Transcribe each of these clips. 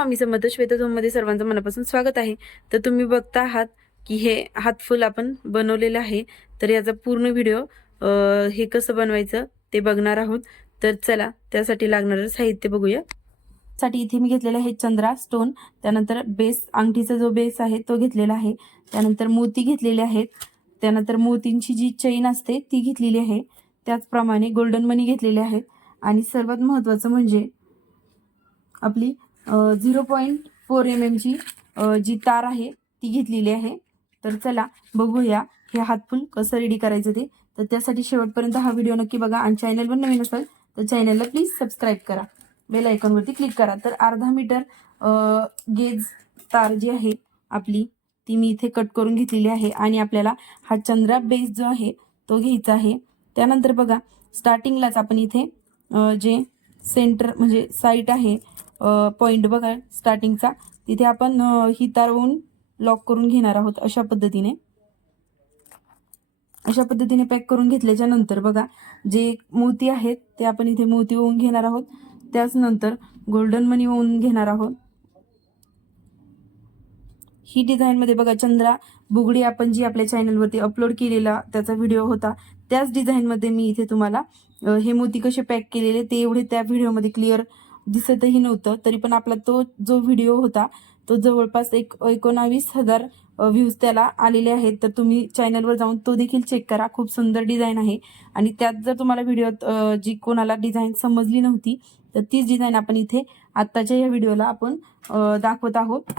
स्वामी समर्थ श्वेतझोममध्ये सर्वांचं मनापासून स्वागत आहे। तर तुम्ही बघता आहात की हे हातफुल आपण बनवलेलं आहे। तर याचा पूर्ण व्हिडिओ हे कसं बनवायचं ते बघणार आहोत। तर चला त्यासाठी लागणारं साहित्य बघूया। साठी इथे मी घेतलेला आहे चंद्रा स्टोन, त्यानंतर बेस अंगठीचा जो बेस आहे तो घेतलेला आहे, त्यानंतर मोती घेतलेले आहेत, त्यानंतर मोतींची जी चेन असते ती घेतलेली आहे, त्याचप्रमाणे गोल्डन मनी घेतलेले आहेत आणि सर्वात महत्त्वाचं म्हणजे आपली 0.4 mm ची जी तार आहे ती घेतलेली आहे। तर चला बघूया हे हातफुल कसं रेडी करायचं ते। तर त्यासाठी शेवटपर्यंत हा व्हिडिओ नक्की बघा आणि चॅनलवर नवीन असाल तर चॅनलला प्लीज सबस्क्राईब करा, बेल आयकॉनवरती क्लिक करा। तर अर्धा मीटर गेज तार जी आहे आपली ती मी इथे कट करून घेतलेली आहे आणि आपल्याला हा चंद्रा बेस जो आहे तो घ्यायचा आहे। त्यानंतर बघा स्टार्टिंगलाच आपण इथे जे सेंटर म्हणजे साईट आहे पॉइंट बघा स्टार्टिंगचा, तिथे आपण ही तार ओवून लॉक करून घेणार आहोत। अशा पद्धतीने पॅक करून घेतल्याच्या नंतर बघा जे मोती आहेत ते आपण इथे मोती ओवून घेणार आहोत, त्याच नंतर गोल्डन मनी ओवून घेणार आहोत। ही डिझाइन मध्ये बघा चंद्रा बुगडी आपण जी आपल्या चॅनलवरती अपलोड केलेला त्याचा व्हिडिओ होता, त्याच डिझाइन मध्ये मी इथे तुम्हाला हे मोती कसे पॅक केलेले ते एवढे त्या व्हिडिओमध्ये क्लिअर दिसतही नव्हतं, तरी पण आपला तो जो व्हिडिओ होता तो जवळपास 19,000 व्ह्यूज त्याला आलेले आहेत। तर तुम्ही चॅनलवर जाऊन तो देखील चेक करा, खूप सुंदर डिझाइन आहे। आणि त्यात जर तुम्हाला व्हिडिओत जी कोणाला डिझाइन समजली नव्हती तर तीच डिझाइन आपण इथे आत्ताच्या या व्हिडिओला आपण दाखवत आहोत।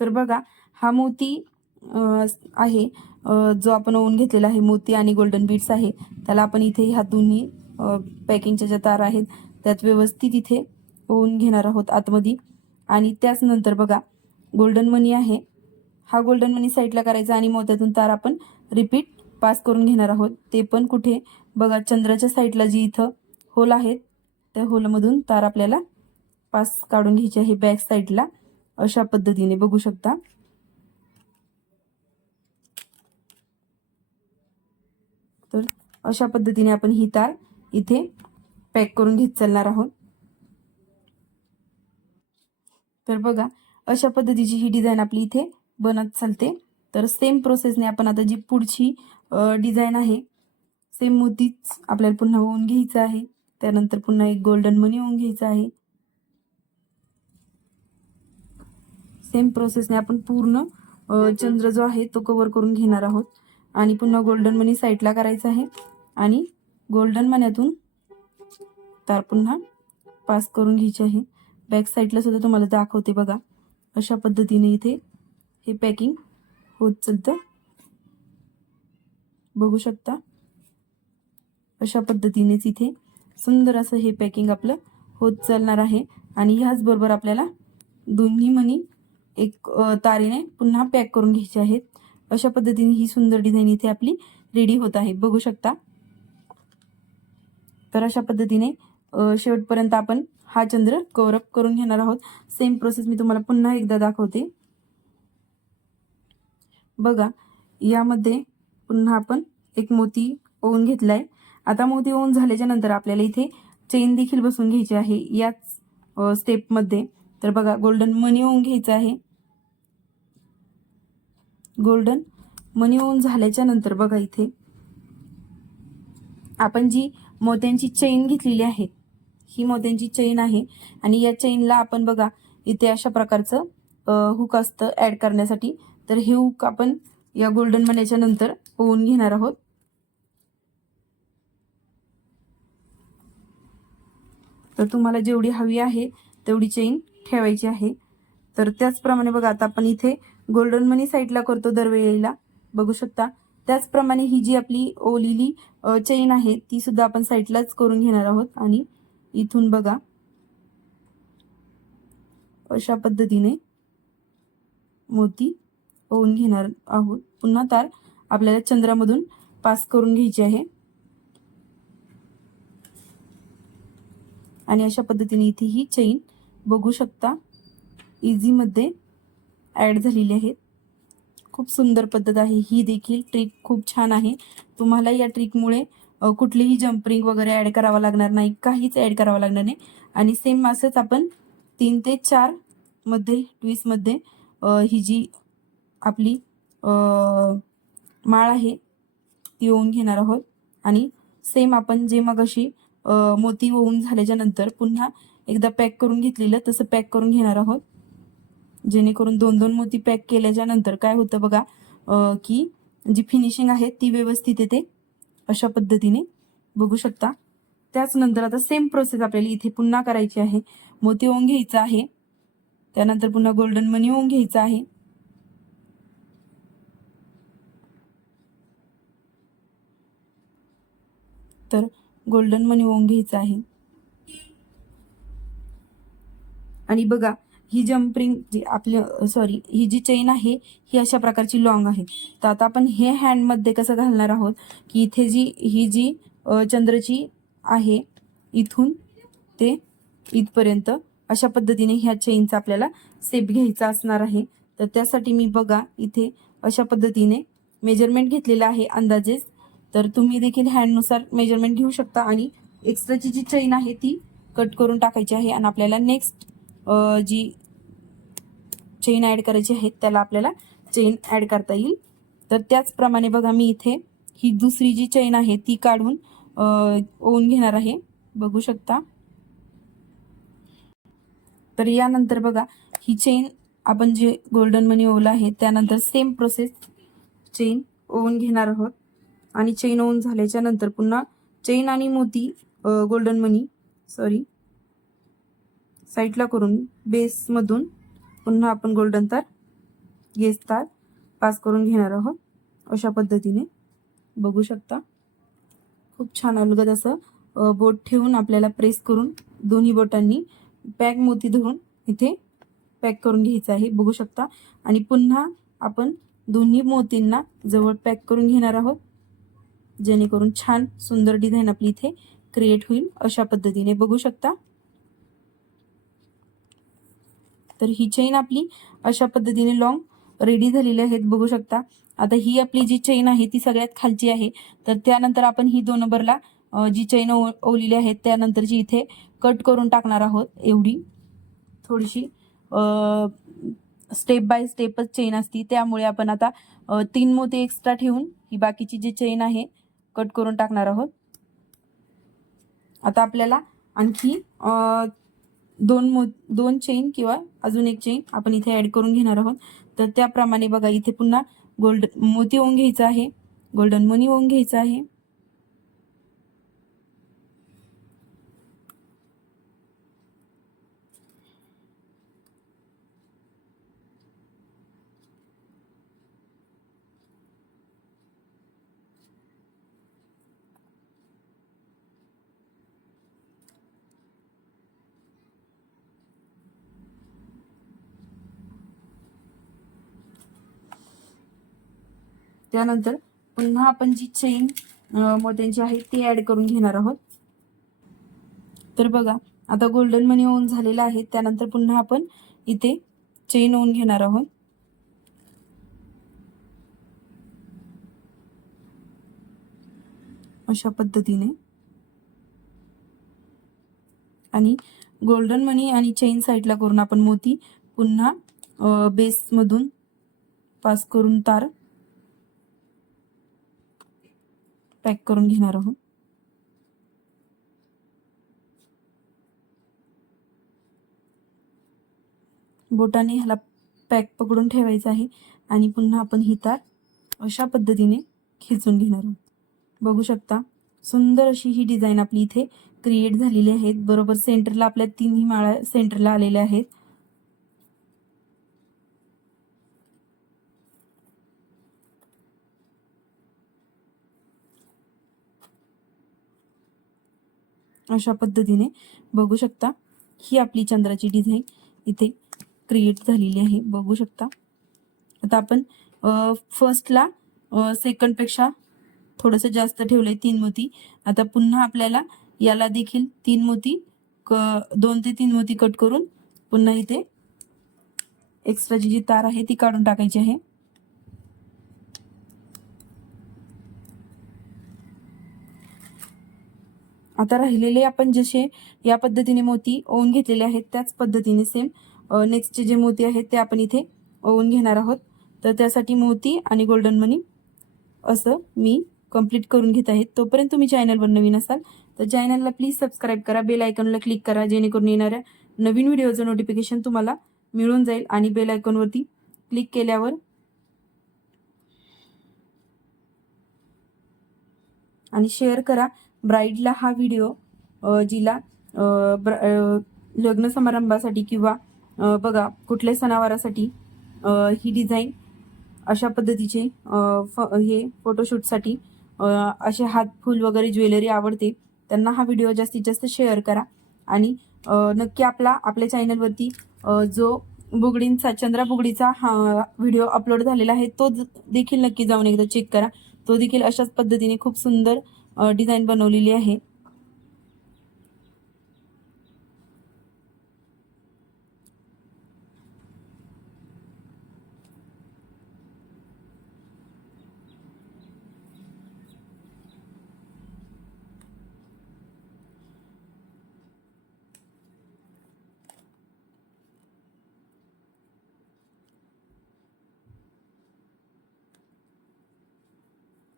तर बघा हा मोती आहे जो आपण ओवून घेतलेला आहे, मोती आणि गोल्डन बीड्स आहे, त्याला आपण इथे ह्या दोन्ही पॅकिंगच्या ज्या तार आहेत त्यात व्यवस्थित इथे ओवून घेणार आहोत आतमध्ये। आणि त्याच नंतर बघा गोल्डन मनी आहे, हा गोल्डन मनी साईडला करायचा आणि मोत्यातून तार आपण रिपीट पास करून घेणार आहोत। ते पण कुठे बघा चंद्राच्या साईडला जी इथं होल आहेत त्या होलमधून तार आपल्याला पास काढून घ्यायची आहे बॅक साईडला, अशा पद्धतीने बघू शकता। तर अशा पद्धतीने आपण ही तार इथे पॅक करून घेत चालणार आहोत। तर बघा अशा पद्धतीची ही डिझाइन आपली इथे बनत चालते। तर सेम प्रोसेसने आपण आता जी पुढची डिझाइन आहे सेम मोतीच आपल्याला पुन्हा ओवून घ्यायचं आहे, त्यानंतर पुन्हा एक गोल्डन मनी ओवून घ्यायचं आहे। सेम प्रोसेसने आपण पूर्ण चंद्र जो आहे तो कव्हर करून घेणार आहोत आणि पुन्हा गोल्डन मनी साईडला करायचा आहे आणि गोल्डन मन्यातून तार पुन्हा पास करून घ्यायची आहे। बॅक साईडला सुद्धा तुम्हाला दाखवते बघा, अशा पद्धतीने इथे हे पॅकिंग होत चालतं, बघू शकता। अशा पद्धतीनेच इथे सुंदर असं हे पॅकिंग आपलं होत चालणार आहे आणि ह्याच बरोबर आपल्याला दोन्ही मनी एक तारेने पुन्हा पॅक करून घ्यायचे आहेत। अशा पद्धतीने ही सुंदर डिझाइन इथे आपली रेडी होत आहे, बघू शकता। तर अशा पद्धतीने शेवटपर्यंत आपण हा चंद्र कव्हर अप करून घेणार आहोत। सेम प्रोसेस मी तुम्हाला पुन्हा एकदा दाखवते बघा। यामध्ये पुन्हा आपण एक मोती ओवून घेतलाय। आता मोती ओवून झाल्याच्या नंतर आपल्याला इथे चेन देखील बसवून घ्यायची आहे याच स्टेप मध्ये। तर बघा गोल्डन मनी ओवून घ्यायचं आहे, गोल्डन मनी ओवून झाल्याच्या नंतर बघा इथे आपण जी मोत्यांची चेन घेतलेली आहे ही मोत्यांची चेन आहे आणि या चेनला आपण बघा इथे अशा प्रकारचं हुक असतं ऍड करण्यासाठी। तर हे हुक आपण या गोल्डन मनीच्या नंतर ओवून घेणार आहोत। तर तुम्हाला जेवढी हवी आहे तेवढी चेन ठेवायची आहे। तर त्याचप्रमाणे बघा आता आपण इथे गोल्डन मनी साईडला करतो दरवेळेला, बघू शकता। त्याचप्रमाणे ही जी आपली ओवलेली चेन आहे ती सुद्धा आपण साईडलाच करून घेणार आहोत आणि इथून बघा अशा पद्धतीने मोती ओवून घेणार आहोत। पुन्हा तार आपल्याला चंद्रामधून पास करून घ्यायची आहे आणि अशा पद्धतीने इथे ही चेन बघू शकता इझी मध्ये ऍड झालेली आहे। खूप सुंदर पद्धत आहे, ही देखील ट्रिक खूप छान आहे। तुम्हाला या ट्रिकमुळे कुठलीही जंपरिंग वगैरे ऍड करावा लागणार नाही, काहीच ऍड करावा लागणार नाही आणि सेम असंच आपण 3 ते 4 मध्ये ट्विस्ट मध्ये ही जी आपली माळ आहे ती ओवून घेणार आहोत. आणि सेम आपण जे मगाशी मोती ओवून झाल्याच्या नंतर पुन्हा एकदा पॅक करून घेतलेलं तसं पॅक करून घेणार आहोत, जेणेकरून 2-2 मोती पॅक केल्याच्या नंतर काय होतं बघा की जी फिनिशिंग आहे ती व्यवस्थित येते. अशा पद्धतीने बघू शकता. त्याच नंतर आता सेम प्रोसेस आपल्याला इथे पुन्हा करायची आहे. मोती ओवून घ्यायचा आहे, त्यानंतर पुन्हा गोल्डन मनी ओवून घ्यायचा आहे. तर गोल्डन मनी ओवून घ्यायचा आहे. आणि बघा ही जम्परिंग जी आपली ही जी चेन आहे ही अशा प्रकारची लॉंग आहे. तर आता आपण हे हँड मध्ये कसं घालणार आहोत की इथे ही जी चंद्रची आहे इथून ते इथपर्यंत अशा पद्धतीने ह्या चेनचा आपल्याला शेप घ्यायचा असणार आहे. तर त्यासाठी मी बघा इथे अशा पद्धतीने मेजरमेंट घेतलेलं आहे अंदाजेच. तर तुम्ही देखील हँडनुसार मेजरमेंट घेऊ शकता आणि एक्स्ट्राची जी चेन आहे ती कट करून टाकायची आहे आणि आपल्याला नेक्स्ट जी चेन ऍड करायची आहे त्याला आपल्याला चेन ऍड करता येईल. तर त्याचप्रमाणे बघा मी इथे ही दुसरी जी चेन आहे ती काढून ओवून घेणार आहे, बघू शकता. तर यानंतर बघा ही चेन आपण जे गोल्डन मनी ओवला आहे त्यानंतर सेम प्रोसेस चेन ओवून घेणार आहोत. आणि चेन ओवून झाल्याच्या नंतर पुन्हा चेन आणि मोती गोल्डन मनी साईडला करून बेसमधून पुन्हा आपण गोल्डन तार गेस तार पास करून घेणार आहोत. अशा पद्धतीने बघू शकता. खूप छान अलगद असं बोट ठेवून आपल्याला प्रेस करून दोन्ही बोटांनी पॅक मोती धरून इथे पॅक करून घ्यायचं आहे, बघू शकता. आणि पुन्हा आपण दोन्ही मोतींना जवळ पॅक करून घेणार आहोत, जेणेकरून छान सुंदर डिझाईन आपली इथे क्रिएट होईल. अशा पद्धतीने बघू शकता. तर ही चेन आपली अशा पद्धतीने लॉंग रेडी झालेली आहेत, बघू शकता. आता ही आपली जी चेन आहे ती सगळ्यात खालची आहे. तर त्यानंतर आपण ही 2 नंबरला जी चेन ओवलेली आहे त्यानंतरची इथे कट करून टाकणार आहोत. एवढी थोडीशी स्टेप बाय स्टेपच चेन असती, त्यामुळे आपण आता 3 मोती एक्स्ट्रा ठेवून ही बाकीची जी चेन आहे कट करून टाकणार आहोत. आता आपल्याला आणखी 2 चेन किंवा अजून एक चेन आपण इथे ऍड करून घेणार आहोत. तर त्याप्रमाणे बघा इथे पुन्हा मोती ओवून घ्यायचा आहे, गोल्डन मनी ओवून घ्यायचा आहे. त्यानंतर पुन्हा आपण जी चेन मोत्यांची आहे ती ऍड करून घेणार आहोत. तर बघा आता गोल्डन मनी ओवून झालेला आहे, त्यानंतर पुन्हा आपण इथे चेन ओवून घेणार आहोत. अशा पद्धतीने. आणि गोल्डन मनी आणि चेन साईडला करून आपण मोती पुन्हा बेस मधून पास करून तार पॅक करून घेणार आहोत. बोटाने ह्याला पॅक पकडून ठेवायचं आहे आणि पुन्हा आपण ही तार अशा पद्धतीने खिचून घेणार आहोत, बघू शकता. सुंदर अशी ही डिझाईन आपली इथे क्रिएट झालेली आहे. बरोबर सेंटरला आपल्या 3 माळा सेंटरला आलेल्या आहेत. अशा पद्धतीने बघू शकता ही आपली चंद्राची डिझाईन इथे क्रिएट झालेली आहे, बघू शकता. आता आपण फर्स्टला सेकंड पेक्षा थोडंसं जास्त ठेवलंय 3 मोती. आता पुन्हा आपल्याला याला देखील 3 मोती 2 ते 3 मोती कट करून पुन्हा इथे एक्स्ट्राची जी तार आहे ती काढून टाकायची आहे. आता राहिलेले आपण जसे या पद्धतीने मोती ओवून घेतलेले आहेत त्याच पद्धतीने सेम नेक्स्टचे जे मोती आहेत ते आपण इथे ओवून घेणार आहोत. तर त्यासाठी मोती आणि गोल्डन मनी असं मी कंप्लीट करून घेत आहे. तोपर्यंत तुम्ही चॅनलवर नवीन असाल तर चॅनलला प्लीज सबस्क्राईब करा, बेल आयकॉनला क्लिक करा, जेणेकरून येणाऱ्या नवीन व्हिडिओचं नोटिफिकेशन तुम्हाला मिळून जाईल. आणि बेल आयकॉनवरती क्लिक केल्यावर आणि शेअर करा ब्राईडला हा व्हिडिओ, जिला लग्न समारंभासाठी किंवा बघा कुठल्या सणावारासाठी ही डिझाईन अशा पद्धतीचे हे फोटोशूटसाठी असे हात फूल वगैरे ज्वेलरी आवडते त्यांना हा व्हिडिओ जास्तीत जास्त शेअर करा. आणि नक्की आपल्या चॅनलवरती जो बुगडींचा चंद्रा बुगडीचा हा व्हिडिओ अपलोड झालेला आहे तो देखील नक्की जाऊन एकदा चेक करा. तो देखील अशाच पद्धतीने खूप सुंदर डिझाईन बनवलेली आहे.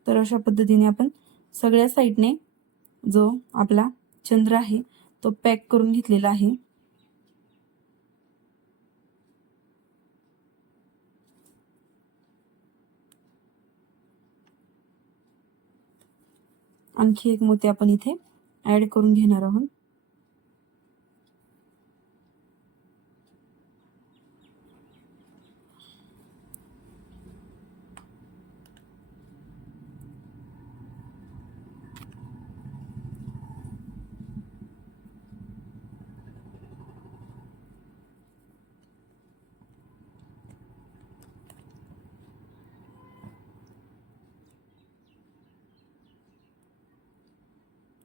तर अशा पद्धतीने आपण सगळ्या साईडने जो आपला चंद्र आहे तो पॅक करून घेतलेला आहे. आणखी एक मोती आपण इथे ऍड करून घेणार आहोत.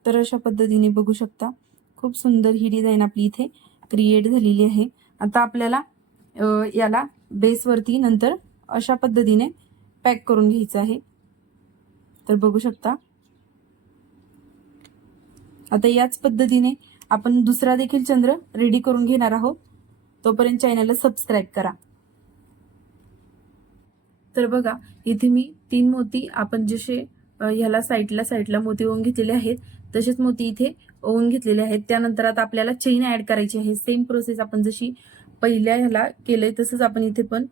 तर अशा पद्धतीने बघू शकता खूप सुंदर ही डिझाईन आपली इथे क्रिएट झालेली आहे. आता आपल्याला याला बेसवरती नंतर अशा पद्धतीने पॅक करून घ्यायचं आहे. तर बघू शकता आता याच पद्धतीने आपण दुसरा देखील चंद्र रेडी करून घेणार आहोत. तोपर्यंत चॅनलला सबस्क्राईब करा. तर बघा इथे मी 3 मोती आपण जसे ह्याला साईडला मोती ओवून घेतलेले आहेत तसेच मोती इथे ओवून घेतलेले आहेत. त्यानंतर आता आपल्याला चेन ऍड करायची आहे. सेम प्रोसेस आपण जशी पहिल्या ह्याला केलंय तसंच आपण इथे पण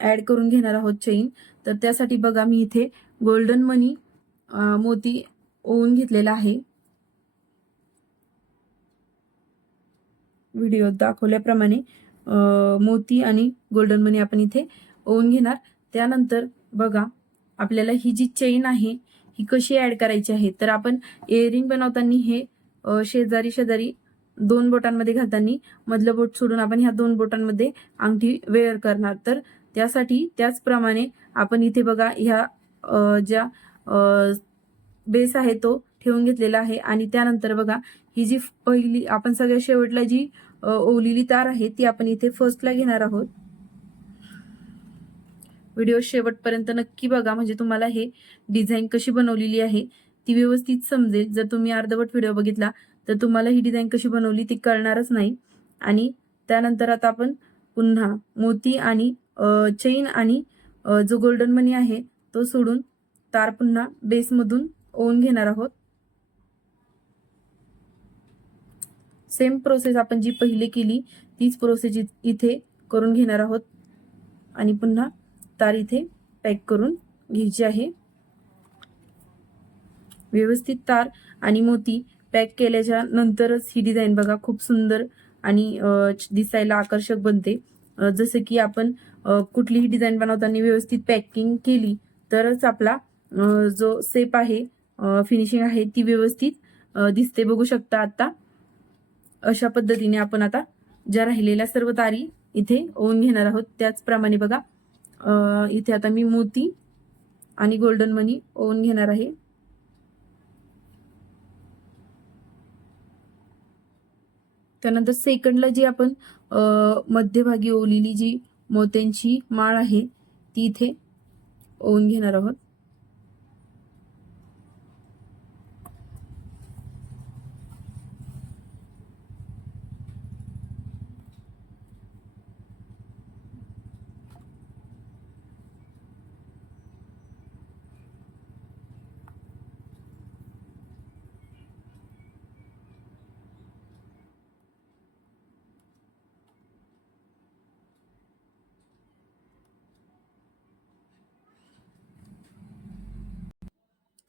ऍड करून घेणार आहोत चेन. तर त्यासाठी बघा मी इथे गोल्डन मनी मोती ओवून घेतलेला आहे. व्हिडिओ दाखवल्याप्रमाणे मोती आणि गोल्डन मनी आपण इथे ओवून घेणार. त्यानंतर बघा आपल्याला ही जी चेन आहे ही कशी ऍड करायची आहे. तर आपण इयरिंग बनवताना हे शेजारी 2 बोटांमध्ये घालताना मधलं बोट सोडून आपण ह्या 2 बोटांमध्ये अंगठी वेअर करणार. तर त्यासाठी त्याचप्रमाणे आपण इथे बघा ह्या ज्या बेस आहे तो ठेवून घेतलेला आहे. आणि त्यानंतर बघा ही जी पहिली आपण सगळ्या शेवटला जी ओवलेली तार आहे ती आपण इथे फर्स्टला घेणार आहोत. व्हिडिओ शेवटपर्यंत नक्की बघा म्हणजे तुम्हाला हे डिझाईन कशी बनवलेली आहे ती व्यवस्थित समजेल. जर तुम्ही अर्धवट व्हिडिओ बघितला तर तुम्हाला ही डिझाईन कशी बनवली ती कळणारच नाही. आणि त्यानंतर आता आपण पुन्हा मोती आणि चेन आणि जो गोल्डन मनी आहे तो सोडून तार पुन्हा बेसमधून ओवून घेणार आहोत. सेम प्रोसेस आपण जी पहिली केली तीच प्रोसेस इथे करून घेणार आहोत. आणि पुन्हा तार इथे पॅक करून घ्यायची आहे. व्यवस्थित तार आणि मोती पॅक केल्याच्या नंतरच ही डिझाईन बघा खूप सुंदर आणि दिसायला आकर्षक बनते. जसे की आपण कुठलीही डिझाईन बनवताना व्यवस्थित पॅकिंग केली तरच आपला जो शेप आहे फिनिशिंग आहे ती व्यवस्थित दिसते. बघू शकता आता अशा पद्धतीने आपण आता ज्या राहिलेल्या सर्व तारी इथे ओवून घेणार आहोत. त्याचप्रमाणे बघा इथे आता मी मोती आणि गोल्डन मनी ओवून घेणार आहे. त्यानंतर सेकंडला जी आपण मध्यभागी ओवलेली जी मोत्यांची माळ आहे ती इथे ओवून घेणार आहोत.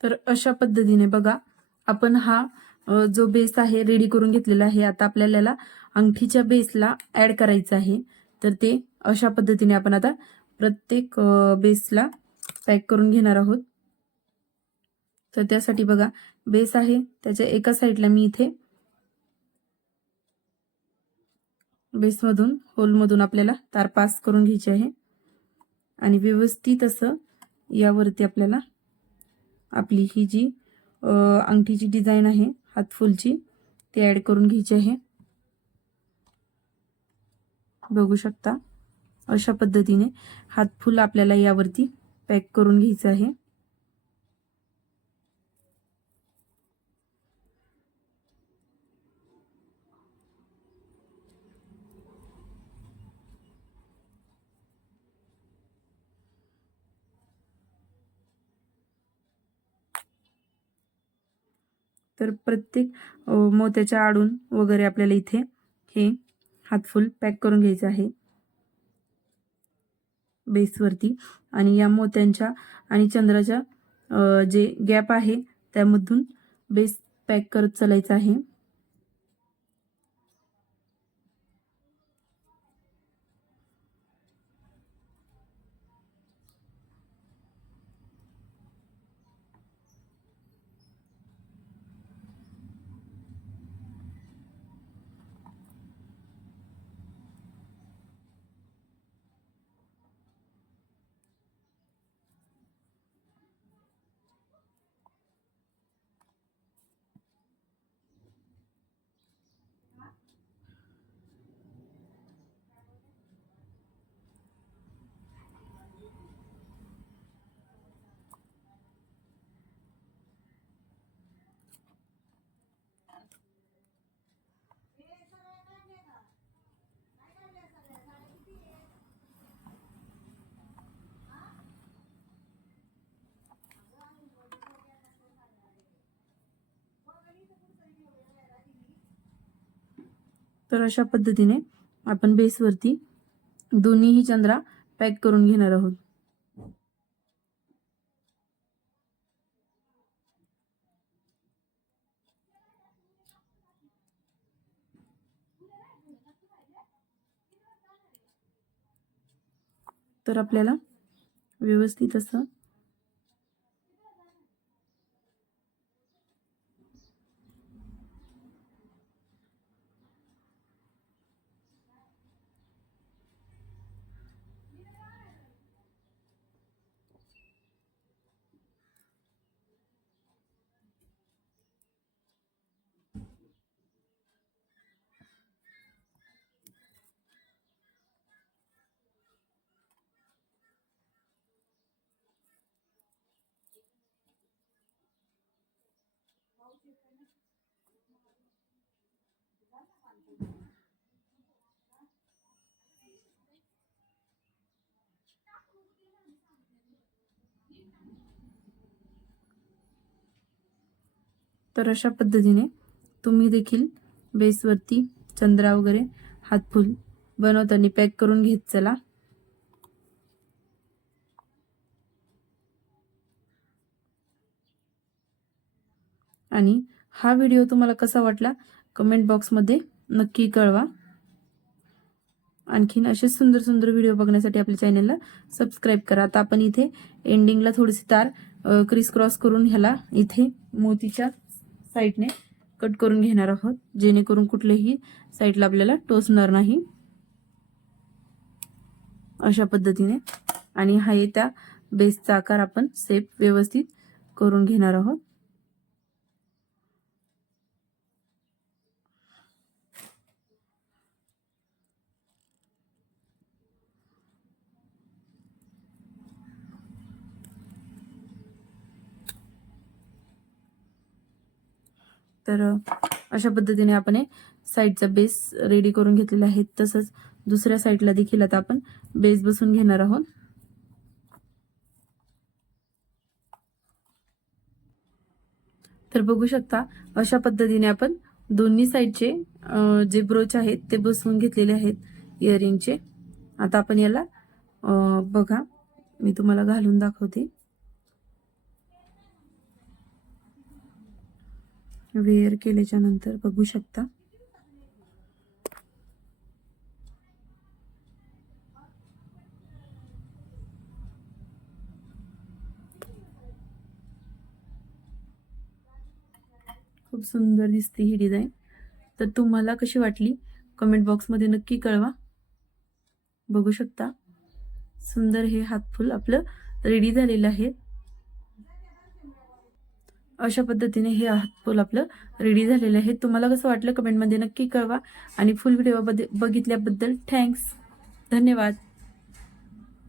तर अशा पद्धतीने बघा आपण हा जो बेस आहे रेडी करून घेतलेला आहे. आता आपल्याला अंगठीच्या बेसला ऍड करायचं आहे. तर ते अशा पद्धतीने आपण आता प्रत्येक बेसला पॅक करून घेणार आहोत. तर त्यासाठी बघा बेस आहे त्याच्या एका साईडला मी इथे बेसमधून होलमधून आपल्याला तार पास करून घ्यायची आहे आणि व्यवस्थित असं यावरती आपल्याला आपली ही जी अंगठीची डिझाईन आहे हातफुलची ती ऍड करून घ्यायची आहे. बघू शकता अशा पद्धतीने हातफुल आपल्याला यावरती पॅक करून घ्यायचं आहे. तर प्रत्येक मोत्याच्या आडून वगैरे आपल्याला इथे हे हातफुल पॅक करून घ्यायचं आहे बेसवरती आणि या मोत्यांच्या आणि चंद्राच्या जे गॅप आहे त्यामधून बेस पॅक करत चालायचं आहे. तर अशा पद्धतीने आपण बेसवरती दोन्हीही चंद्रा पॅक करून घेणार आहोत. तर आपल्याला व्यवस्थित असं तर अशा पद्धतीने तुम्ही देखील बेसवरती चंद्रा वगैरे हातफुल बनवताना पॅक करून घेत चला. आणि हा व्हिडिओ तुम्हाला कसा वाटला कमेंट बॉक्समध्ये नक्की कळवा. आणखीन असे सुंदर सुंदर व्हिडिओ बघण्यासाठी आपल्या चॅनलला सबस्क्राईब करा. आता आपण इथे एंडिंगला थोडीशी तार क्रिस क्रॉस करून ह्याला इथे मोतीच्या साईडने कट करून घेणार आहोत जेणेकरून कुठल्याही साईडला आपल्याला टोचणार नाही अशा पद्धतीने. आणि हा त्या बेसचा आकार आपण शेप व्यवस्थित करून घेणार आहोत. तर अशा पद्धतीने आपण साईडचा बेस रेडी करून घेतलेला आहे. तसंच दुसऱ्या साईडला देखील आता आपण बेस बसवून घेणार आहोत. तर बघू शकता अशा पद्धतीने आपण दोन्ही साईडचे जे ब्रोच आहेत ते बसवून घेतलेले आहेत इयरिंगचे. आता आपण याला बघा मी तुम्हाला घालून दाखवते. वेअर केल्याच्या नंतर बघू शकता खूप सुंदर दिसते ही डिझाईन. तर तुम्हाला कशी वाटली कमेंट बॉक्समध्ये नक्की कळवा. बघू शकता सुंदर हे हातफुल आपलं रेडी झालेलं आहे. अशा पद्धतीने हे हातफुल आपलं रेडी झालेलं आहे. तुम्हाला कसं वाटलं कमेंटमध्ये नक्की कळवा आणि फुल व्हिडिओ बघितल्याबद्दल थँक्स. धन्यवाद.